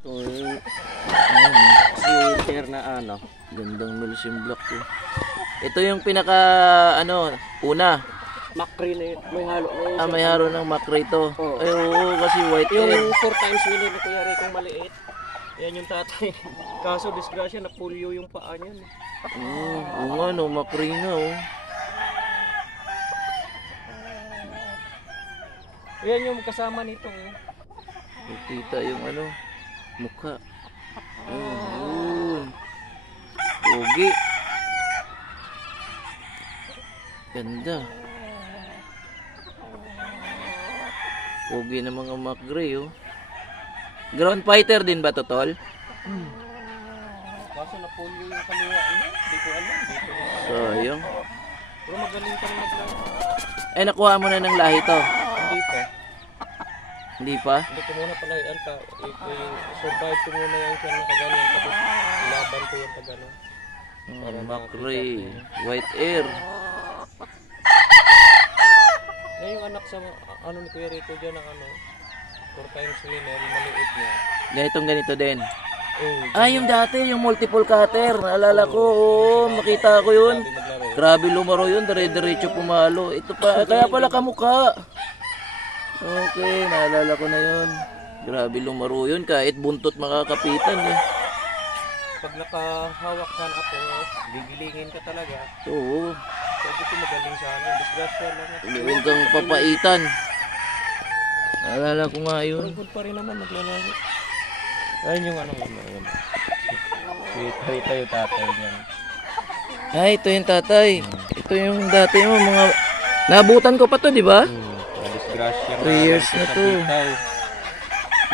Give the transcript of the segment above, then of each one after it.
Ito yung sweater na ano. Gandang Milsim Black ko. Ito yung pinaka una. Macri na yun. May halo na yun. May halo ng macri ito. Oo. Ay oo, kasi white Yung egg. 4 times winner ni Kuya Rico maliit. Yan yung tatay. Kaso disgrasya na polio yung paa niyan. Oo nga no, macri na oh. Yan yung kasama nito. Nakita yung mukha. Ayun. Pogi. Ganda. Pogi na mga macgray oh. Ground fighter din ba to, tol? Kaso na polio yung kaliwa niya. Hindi ko alam. Sayang. Pero magaling ka rin maglaro. Nakuha mo na ng lahi to. Hindi pa. Hindi pa? Hindi ko muna pala survive ko muna yung siya na kaganyan. Tapos ilaban ko yung kagano. Macri. White air. Yung anak sa ni Kuya Rico dyan ang 4 times winner, yung maliit niya. Ganito din. Oh, Yung dati, yung multiple cutter. Naalala ko, makita ko yun. Grabe lumaro yun, dire-diretso pumalo. Ito pa, kaya pala kamukha. Okay, naalala ko na yun. Grabe lumaro yun, kahit buntot makakapitan eh. Pag nakahawak ka ako, gigilingin ka talaga. Oo. Pwede ko magaling sa disgrasya lang. Huwag kang papaitan. Naalala ko nga yun. Good pa rin naman naglalaro. Ayun yung yun. Ito yung tatay niyan. Ito yung tatay. Ito yung dati mo, mga... Nabutan ko pa to, di ba? Disgrasya. 3 years na to.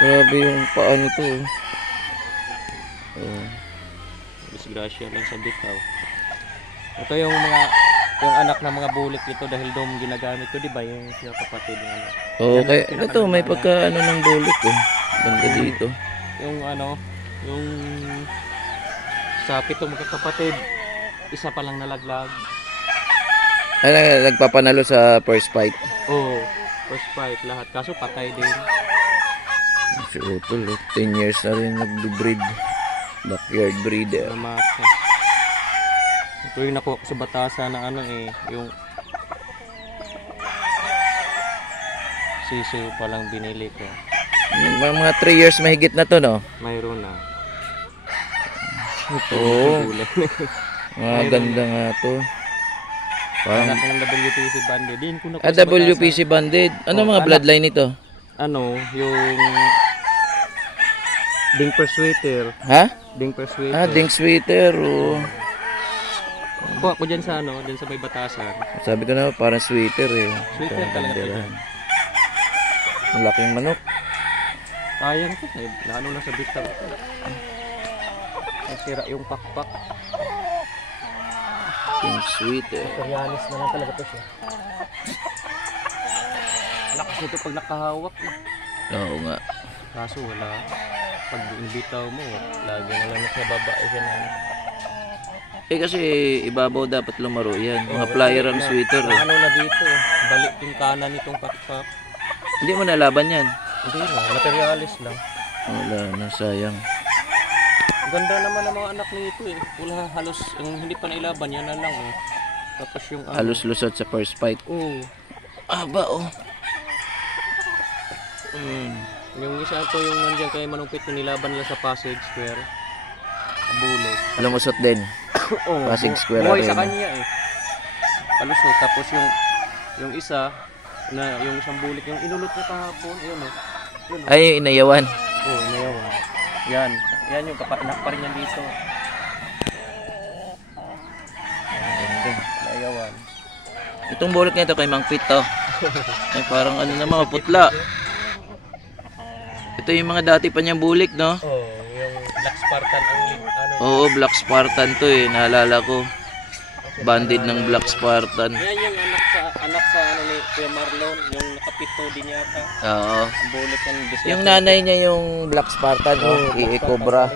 Grabe yung paa nito. Disgrasya lang sa bitaw. Ito yung anak ng mga bulik nito dahil doon ginagamit ko, di ba? Yung kapatid ng anak. Okay, ito may pagka ng bulik oh. Banda dito. Yung yung sa 7 magkakapatid, isa pa lang nalaglag. Nagpapanalo sa first fight. Oo, first fight lahat. Kaso patay din. Si Utol, 10 years na rin nag-breed. Backyard breeder. Namatay. Ito yung nakuha ko sa batasan na yung sisiw palang binili ko. Mga 3 years mahigit na to, no? Mayroon na. Oo. Mga ganda nga to. Parang anak ng WPC banded. Din ko na WPC banded. Ano mga bloodline nito? Yung Dingper Sweater. Ha? Dingper Sweater. Ding sweater. Oh. Kuha ko dyan sa dyan sa may batasan. Sabi ko na parang sweater eh. Sweater talaga ito. Malaking manok. Sayang ko. Lalo na sa bitaw. Nasira yung pakpak. Ding sweater. Koreanis na lang talaga ito siya. Lakas nito pag nakahawak. Oo nga. Kaso wala. Pag bitaw mo, lagi na lang sa babae siya na. Kasi ibabaw dapat lumaro yan. Mga flyer ang sweater eh. Na dito. Balik yung kanan nitong pakpak. Hindi mo nalaban yan. Hindi na. Materialis lang. Wala na, sayang. Ganda naman ang mga anak nito eh. Wala halos, yung hindi pa nailaban yan na lang eh. Tapos yung halos lusot sa first fight. Oo. Aba oh. Yung isa po yung nandiyan kay Manungpit yung nilaban nila sa Pasig Square. Bulik. Lumusot din. Pasig Square buhay Arena. sa kanya eh. Palusot. Tapos yung isa na yung isang bulik yung inulot niya kahapon. Yun oh. Yun, oh. Ay, inayawan. Oo, inayawan. Yan. Yan yung anak pa rin yan dito. Inayawan. Itong bulik nito kay Mang Pit to. Ay, parang mga putla. Ito yung mga dati pa niyang bulik, no? Yung Black Spartan ang Oo, Black Spartan to eh. Naalala ko. Banded ng Black Spartan. Yan yung anak sa ni Kuya Marlon, yung nakapito din yata. Oo. Bulik ng Yung nanay niya yung Black Spartan, oh, i-cobra.